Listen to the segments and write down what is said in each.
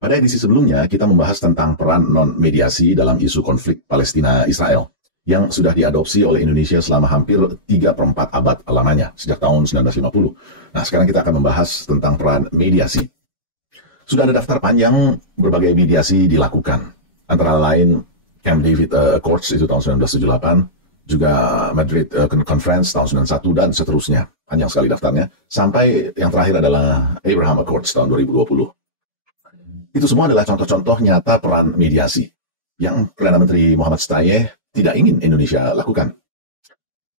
Pada edisi sebelumnya, kita membahas tentang peran non-mediasi dalam isu konflik Palestina-Israel yang sudah diadopsi oleh Indonesia selama hampir 3/4 abad lamanya, sejak tahun 1950. Nah, sekarang kita akan membahas tentang peran mediasi. Sudah ada daftar panjang berbagai mediasi dilakukan, antara lain Camp David Accords itu tahun 1978, juga Madrid Conference tahun 1991, dan seterusnya. Panjang sekali daftarnya, sampai yang terakhir adalah Abraham Accords tahun 2020. Itu semua adalah contoh-contoh nyata peran mediasi yang Perdana Menteri Muhammad Stayeh tidak ingin Indonesia lakukan.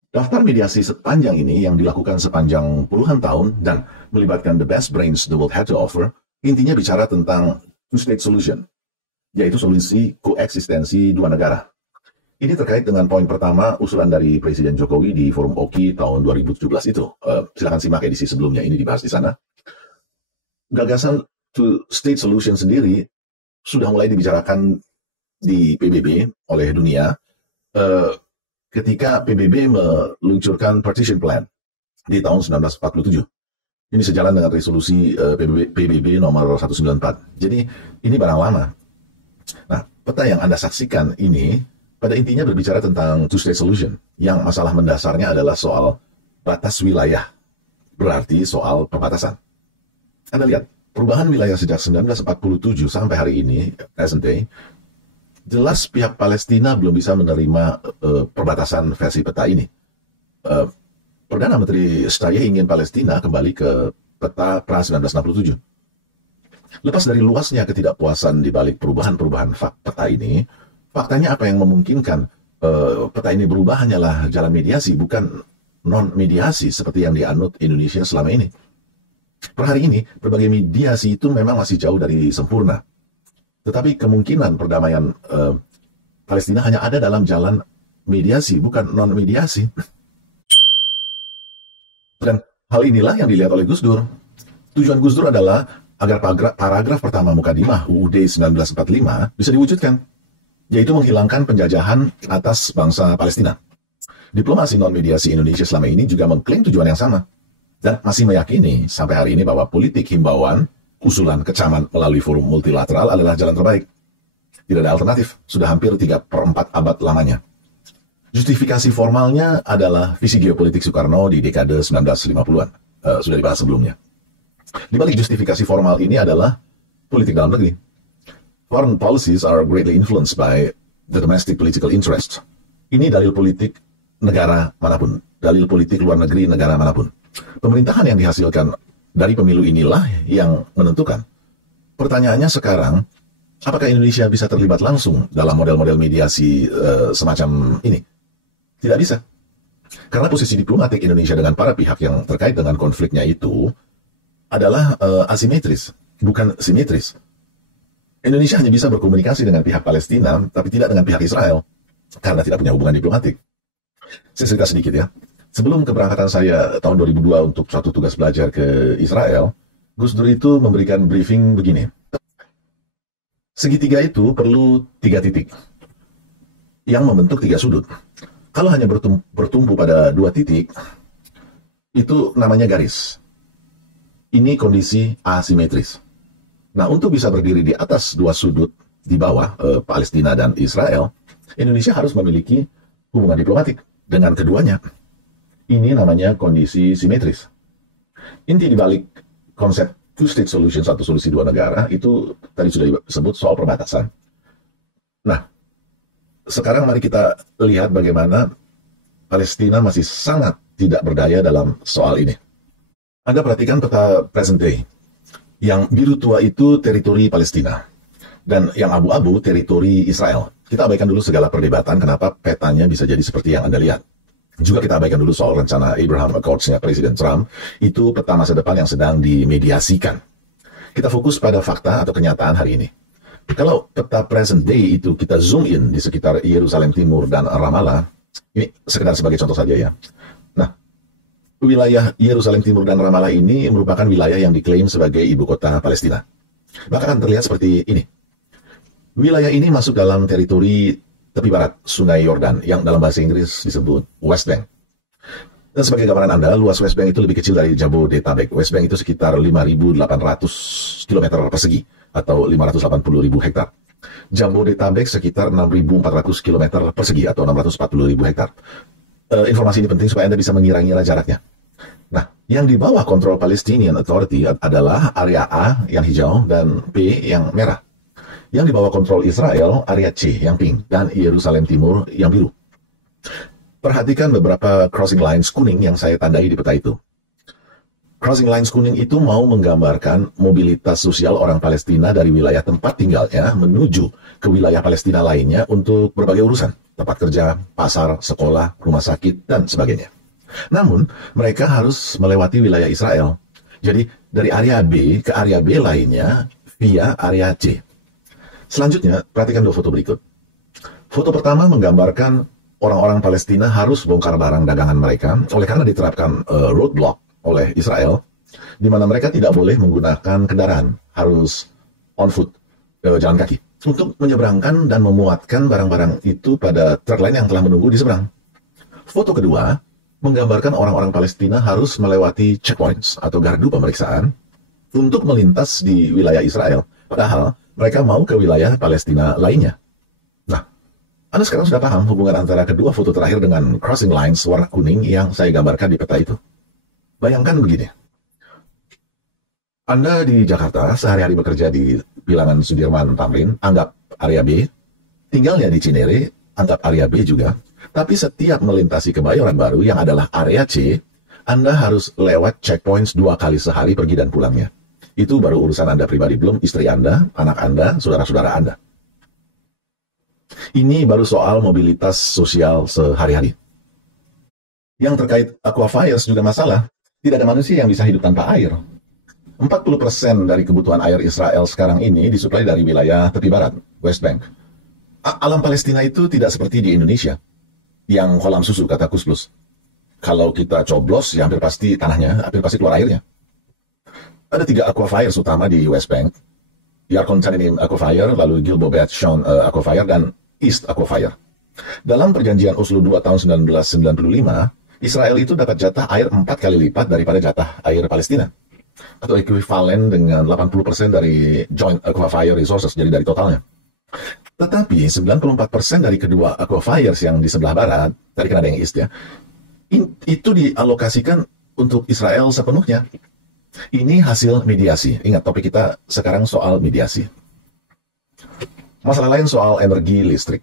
Daftar mediasi sepanjang ini yang dilakukan sepanjang puluhan tahun dan melibatkan the best brains the world had to offer, intinya bicara tentang two-state solution, yaitu solusi koeksistensi dua negara. Ini terkait dengan poin pertama usulan dari Presiden Jokowi di Forum Oki tahun 2017 itu. Silakan simak edisi sebelumnya, ini dibahas di sana. Gagasan two-state solution sendiri sudah mulai dibicarakan di PBB oleh dunia ketika PBB meluncurkan Partition Plan di tahun 1947. Ini sejalan dengan resolusi PBB nomor 194. Jadi ini barang lama. Nah, peta yang Anda saksikan ini pada intinya berbicara tentang two-state solution, yang masalah mendasarnya adalah soal batas wilayah, berarti soal perbatasan. Anda lihat, perubahan wilayah sejak 1947 sampai hari ini, present day, jelas pihak Palestina belum bisa menerima perbatasan versi peta ini. Perdana Menteri Stayeh ingin Palestina kembali ke peta pra-1967. Lepas dari luasnya ketidakpuasan di balik perubahan-perubahan peta ini, faktanya apa yang memungkinkan peta ini berubah hanyalah jalan mediasi, bukan non-mediasi seperti yang dianut Indonesia selama ini. Per hari ini, berbagai mediasi itu memang masih jauh dari sempurna. Tetapi kemungkinan perdamaian Palestina hanya ada dalam jalan mediasi, bukan non-mediasi. Dan hal inilah yang dilihat oleh Gus Dur. Tujuan Gus Dur adalah agar paragraf pertama Mukadimah UUD 1945 bisa diwujudkan, yaitu menghilangkan penjajahan atas bangsa Palestina. Diplomasi non-mediasi Indonesia selama ini juga mengklaim tujuan yang sama, dan masih meyakini sampai hari ini bahwa politik himbauan, usulan kecaman melalui forum multilateral adalah jalan terbaik. Tidak ada alternatif, sudah hampir 3/4 abad lamanya. Justifikasi formalnya adalah visi geopolitik Soekarno di dekade 1950-an. Sudah dibahas sebelumnya. Di balik justifikasi formal ini adalah politik dalam negeri. Foreign policies are greatly influenced by the domestic political interest. Ini dalil politik negara manapun, dalil politik luar negeri negara manapun. Pemerintahan yang dihasilkan dari pemilu inilah yang menentukan. Pertanyaannya sekarang, apakah Indonesia bisa terlibat langsung dalam model-model mediasi semacam ini? Tidak bisa. Karena posisi diplomatik Indonesia dengan para pihak yang terkait dengan konfliknya itu adalah asimetris, bukan simetris. Indonesia hanya bisa berkomunikasi dengan pihak Palestina, tapi tidak dengan pihak Israel, karena tidak punya hubungan diplomatik. Saya cerita sedikit ya. Sebelum keberangkatan saya tahun 2002 untuk suatu tugas belajar ke Israel, Gus Dur itu memberikan briefing begini. Segitiga itu perlu 3 titik yang membentuk 3 sudut. Kalau hanya bertumpu pada 2 titik, itu namanya garis. Ini kondisi asimetris. Nah, untuk bisa berdiri di atas 2 sudut di bawah Palestina dan Israel, Indonesia harus memiliki hubungan diplomatik dengan keduanya. Ini namanya kondisi simetris. Inti dibalik konsep two-state solution, satu solusi dua negara, itu tadi sudah disebut soal perbatasan. Nah, sekarang mari kita lihat bagaimana Palestina masih sangat tidak berdaya dalam soal ini. Anda perhatikan peta present day. Yang biru tua itu teritori Palestina, dan yang abu-abu teritori Israel. Kita abaikan dulu segala perdebatan kenapa petanya bisa jadi seperti yang Anda lihat. Juga kita abaikan dulu soal rencana Abraham Accords-nya Presiden Trump, itu peta masa depan yang sedang dimediasikan. Kita fokus pada fakta atau kenyataan hari ini. Kalau peta present day itu kita zoom in di sekitar Yerusalem Timur dan Ramallah, ini sekedar sebagai contoh saja ya. Nah, wilayah Yerusalem Timur dan Ramallah ini merupakan wilayah yang diklaim sebagai ibu kota Palestina. Bahkan terlihat seperti ini. Wilayah ini masuk dalam teritori tepi barat Sungai Yordan yang dalam bahasa Inggris disebut West Bank. Dan sebagai gambaran Anda, luas West Bank itu lebih kecil dari Jabodetabek. West Bank itu sekitar 5.800 km persegi atau 580.000 hektar. Jabodetabek sekitar 6.400 km persegi atau 640.000 hektar. Informasi ini penting supaya Anda bisa mengira-ngira jaraknya. Nah, yang di bawah kontrol Palestinian Authority adalah area A yang hijau dan B yang merah. Yang di bawah kontrol Israel, area C yang pink, dan Yerusalem Timur yang biru. Perhatikan beberapa crossing lines kuning yang saya tandai di peta itu. Crossing lines kuning itu mau menggambarkan mobilitas sosial orang Palestina dari wilayah tempat tinggalnya menuju ke wilayah Palestina lainnya untuk berbagai urusan, tempat kerja, pasar, sekolah, rumah sakit, dan sebagainya. Namun, mereka harus melewati wilayah Israel. Jadi, dari area B ke area B lainnya via area C. Selanjutnya, perhatikan dua foto berikut. Foto pertama menggambarkan orang-orang Palestina harus bongkar barang dagangan mereka oleh karena diterapkan roadblock oleh Israel, di mana mereka tidak boleh menggunakan kendaraan, harus on foot, jalan kaki, untuk menyeberangkan dan memuatkan barang-barang itu pada truk lain yang telah menunggu di seberang. Foto kedua menggambarkan orang-orang Palestina harus melewati checkpoints atau gardu pemeriksaan untuk melintas di wilayah Israel, padahal mereka mau ke wilayah Palestina lainnya. Nah, Anda sekarang sudah paham hubungan antara kedua foto terakhir dengan crossing lines warna kuning yang saya gambarkan di peta itu. Bayangkan begini, Anda di Jakarta sehari-hari bekerja di bilangan Sudirman Tamrin, anggap area B, tinggalnya di Cinere, anggap area B juga. Tapi setiap melintasi Kebayoran Baru yang adalah area C, Anda harus lewat checkpoints 2 kali sehari pergi dan pulangnya. Itu baru urusan Anda pribadi, belum istri Anda, anak Anda, saudara-saudara Anda. Ini baru soal mobilitas sosial sehari-hari. Yang terkait aquifers juga masalah. Tidak ada manusia yang bisa hidup tanpa air. 40% dari kebutuhan air Israel sekarang ini disuplai dari wilayah tepi barat, West Bank. Alam Palestina itu tidak seperti di Indonesia, yang kolam susu, kata Kus Plus. Kalau kita coblos, ya hampir pasti tanahnya, hampir pasti keluar airnya. Ada 3 aquifers utama di West Bank. Yarkon Taninim Aquifer, lalu Gilbo Bet Shon Aquifer, dan East Aquifer. Dalam perjanjian Oslo II tahun 1995, Israel itu dapat jatah air 4 kali lipat daripada jatah air Palestina, atau ekuivalen dengan 80% dari Joint Aquifer Resources, jadi dari totalnya. Tetapi 94% dari kedua aquifers yang di sebelah barat, tadi kan ada yang east ya, itu dialokasikan untuk Israel sepenuhnya. Ini hasil mediasi. Ingat, topik kita sekarang soal mediasi. Masalah lain soal energi listrik.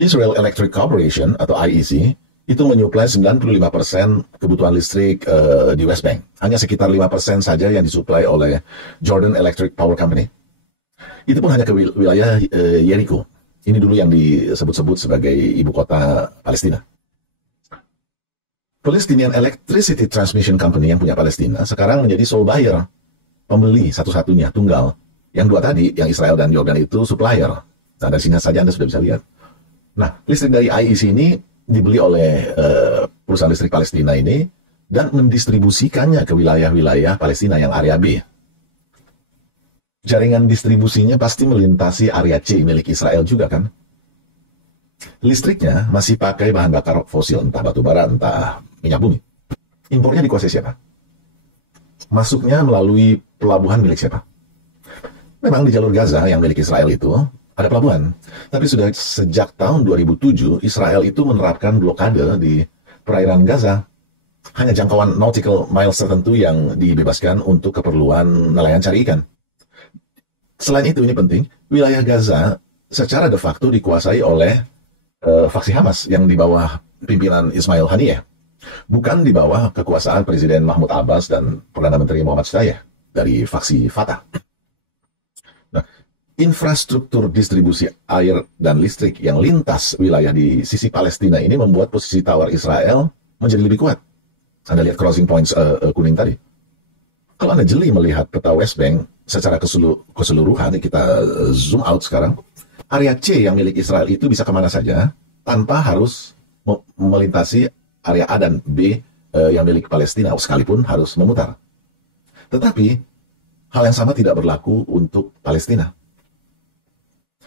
Israel Electric Corporation atau IEC itu menyuplai 95% kebutuhan listrik di West Bank. Hanya sekitar 5% saja yang disuplai oleh Jordan Electric Power Company. Itu pun hanya ke wilayah Jericho. Ini dulu yang disebut-sebut sebagai ibu kota Palestina. Palestinian Electricity Transmission Company yang punya Palestina sekarang menjadi sole buyer, pembeli satu-satunya, tunggal. Yang 2 tadi, yang Israel dan Jordan itu supplier. Nah, dari sini saja Anda sudah bisa lihat. Nah, listrik dari IEC ini dibeli oleh perusahaan listrik Palestina ini dan mendistribusikannya ke wilayah-wilayah Palestina yang area B. Jaringan distribusinya pasti melintasi area C milik Israel juga kan? Listriknya masih pakai bahan bakar fosil, entah batu bara, entah minyak bumi. Impornya dikuasai siapa? Masuknya melalui pelabuhan milik siapa? Memang di jalur Gaza yang milik Israel itu ada pelabuhan. Tapi sudah sejak tahun 2007, Israel itu menerapkan blokade di perairan Gaza. Hanya jangkauan nautical miles tertentu yang dibebaskan untuk keperluan nelayan cari ikan. Selain itu, ini penting, wilayah Gaza secara de facto dikuasai oleh faksi Hamas yang di bawah pimpinan Ismail Haniyeh. Bukan di bawah kekuasaan Presiden Mahmud Abbas dan Perdana Menteri Muhammad Shtayyeh dari faksi Fatah. Nah, infrastruktur distribusi air dan listrik yang lintas wilayah di sisi Palestina ini membuat posisi tawar Israel menjadi lebih kuat. Anda lihat crossing points kuning tadi. Kalau Anda jeli melihat peta West Bank secara keseluruhan, kita zoom out sekarang, area C yang milik Israel itu bisa kemana saja tanpa harus melintasi area A dan B yang milik Palestina, sekalipun harus memutar. Tetapi, hal yang sama tidak berlaku untuk Palestina.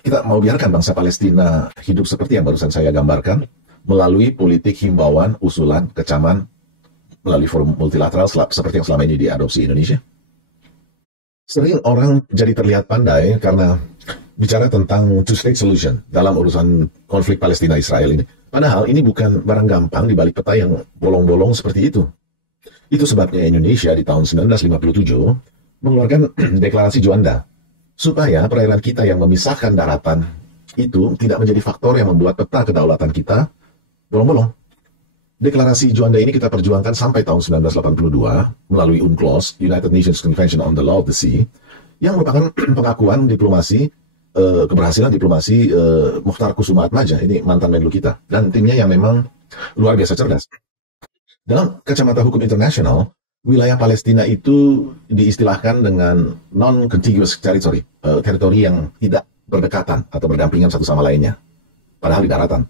Kita mau biarkan bangsa Palestina hidup seperti yang barusan saya gambarkan, melalui politik himbauan, usulan, kecaman, melalui forum multilateral seperti yang selama ini diadopsi Indonesia. Sering orang jadi terlihat pandai karena bicara tentang two-state solution dalam urusan konflik Palestina-Israel ini. Padahal ini bukan barang gampang di balik peta yang bolong-bolong seperti itu. Itu sebabnya Indonesia di tahun 1957 mengeluarkan deklarasi Juanda, supaya perairan kita yang memisahkan daratan itu tidak menjadi faktor yang membuat peta kedaulatan kita bolong-bolong. Deklarasi Juanda ini kita perjuangkan sampai tahun 1982 melalui UNCLOS, United Nations Convention on the Law of the Sea, yang merupakan pengakuan diplomasi, keberhasilan diplomasi Mukhtar Kusumaatmaja, ini mantan Menlu kita, dan timnya yang memang luar biasa cerdas. Dalam kacamata hukum internasional, wilayah Palestina itu diistilahkan dengan non-contiguous territory, teritori yang tidak berdekatan atau berdampingan satu sama lainnya, padahal di daratan.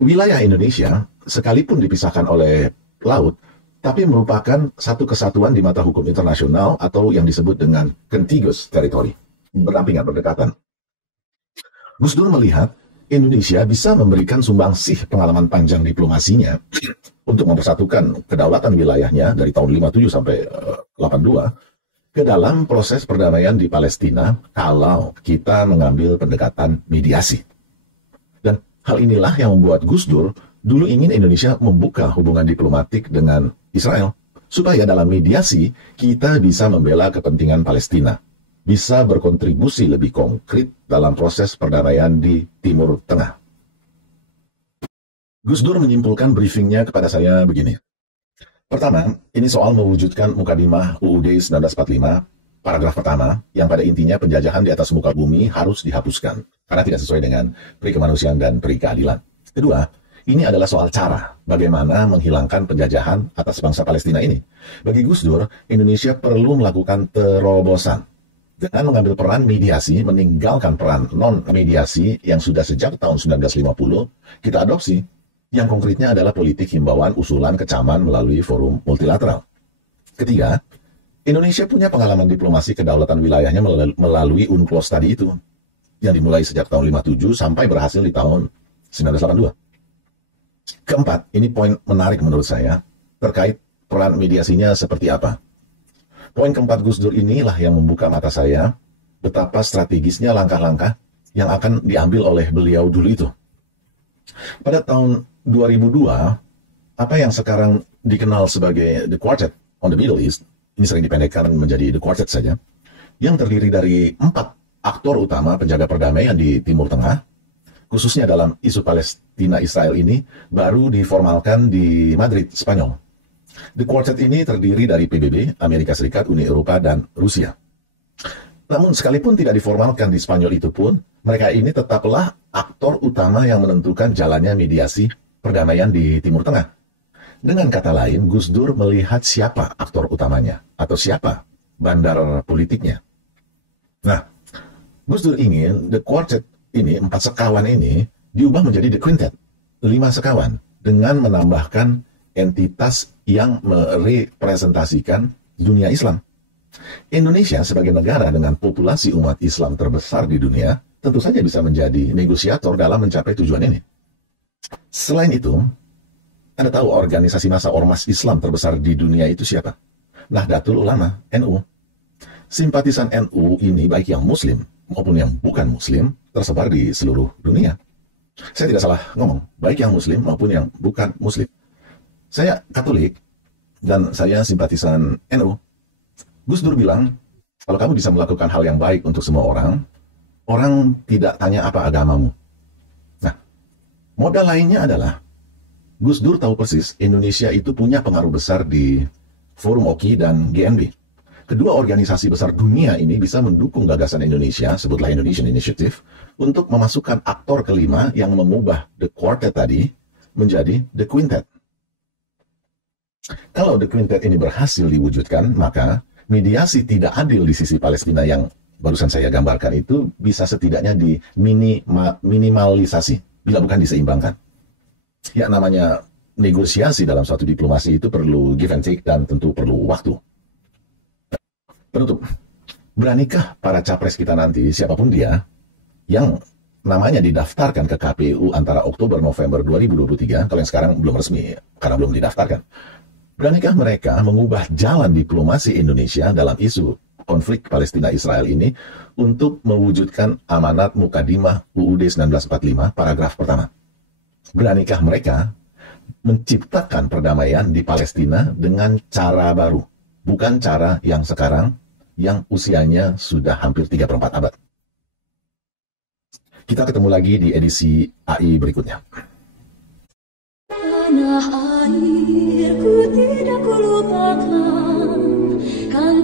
Wilayah Indonesia, sekalipun dipisahkan oleh laut, tapi merupakan satu kesatuan di mata hukum internasional atau yang disebut dengan contiguous territory, berdampingan, berdekatan. Gus Dur melihat Indonesia bisa memberikan sumbangsih pengalaman panjang diplomasinya untuk mempersatukan kedaulatan wilayahnya dari tahun 57 sampai 82 ke dalam proses perdamaian di Palestina kalau kita mengambil pendekatan mediasi. Dan hal inilah yang membuat Gus Dur dulu ingin Indonesia membuka hubungan diplomatik dengan Israel supaya dalam mediasi kita bisa membela kepentingan Palestina, bisa berkontribusi lebih konkret dalam proses perdamaian di Timur Tengah. Gus Dur menyimpulkan briefingnya kepada saya begini. Pertama, ini soal mewujudkan Mukadimah UUD 1945, paragraf pertama, yang pada intinya penjajahan di atas muka bumi harus dihapuskan, karena tidak sesuai dengan peri kemanusiaan dan peri keadilan. Kedua, ini adalah soal cara bagaimana menghilangkan penjajahan atas bangsa Palestina ini. Bagi Gus Dur, Indonesia perlu melakukan terobosan dengan mengambil peran mediasi, meninggalkan peran non-mediasi yang sudah sejak tahun 1950 kita adopsi, yang konkretnya adalah politik himbauan, usulan, kecaman melalui forum multilateral. Ketiga, Indonesia punya pengalaman diplomasi kedaulatan wilayahnya melalui UNCLOS tadi itu, yang dimulai sejak tahun 57 sampai berhasil di tahun 1982. Keempat, ini poin menarik menurut saya, terkait peran mediasinya seperti apa. Poin keempat Gus Dur inilah yang membuka mata saya betapa strategisnya langkah-langkah yang akan diambil oleh beliau dulu itu. Pada tahun 2002, apa yang sekarang dikenal sebagai The Quartet on the Middle East, ini sering dipendekkan menjadi The Quartet saja, yang terdiri dari 4 aktor utama penjaga perdamaian di Timur Tengah, khususnya dalam isu Palestina-Israel ini, baru diformalkan di Madrid, Spanyol. The Quartet ini terdiri dari PBB, Amerika Serikat, Uni Eropa, dan Rusia. Namun sekalipun tidak diformalkan di Spanyol itu pun, mereka ini tetaplah aktor utama yang menentukan jalannya mediasi perdamaian di Timur Tengah. Dengan kata lain, Gus Dur melihat siapa aktor utamanya, atau siapa bandar politiknya. Nah, Gus Dur ingin The Quartet ini, 4 sekawan ini, diubah menjadi The Quintet, 5 sekawan, dengan menambahkan entitas yang merepresentasikan dunia Islam. Indonesia sebagai negara dengan populasi umat Islam terbesar di dunia, tentu saja bisa menjadi negosiator dalam mencapai tujuan ini. Selain itu, Anda tahu organisasi massa ormas Islam terbesar di dunia itu siapa? Nahdlatul Ulama, NU. Simpatisan NU ini baik yang Muslim maupun yang bukan Muslim tersebar di seluruh dunia. Saya tidak salah ngomong, baik yang Muslim maupun yang bukan Muslim. Saya Katolik dan saya simpatisan NU. Gus Dur bilang, kalau kamu bisa melakukan hal yang baik untuk semua orang, orang tidak tanya apa agamamu. Nah, modal lainnya adalah Gus Dur tahu persis Indonesia itu punya pengaruh besar di Forum Oki dan GNB. Kedua organisasi besar dunia ini bisa mendukung gagasan Indonesia, sebutlah Indonesian Initiative, untuk memasukkan aktor kelima yang mengubah The Quartet tadi menjadi The Quintet. Kalau The Quintet ini berhasil diwujudkan, maka mediasi tidak adil di sisi Palestina yang barusan saya gambarkan itu bisa setidaknya diminimalisasi, bila bukan diseimbangkan. Ya, namanya negosiasi dalam suatu diplomasi itu perlu give and take dan tentu perlu waktu. Penutup, beranikah para capres kita nanti, siapapun dia, yang namanya didaftarkan ke KPU antara Oktober-November 2023, kalau yang sekarang belum resmi, karena belum didaftarkan, Beranikah mereka mengubah jalan diplomasi Indonesia dalam isu konflik Palestina-Israel ini untuk mewujudkan amanat Mukadimah UUD 1945 paragraf pertama? Beranikah mereka menciptakan perdamaian di Palestina dengan cara baru, bukan cara yang sekarang yang usianya sudah hampir 3/4 abad? Kita ketemu lagi di edisi AI berikutnya. Tanah airku tidak kulupakan, kan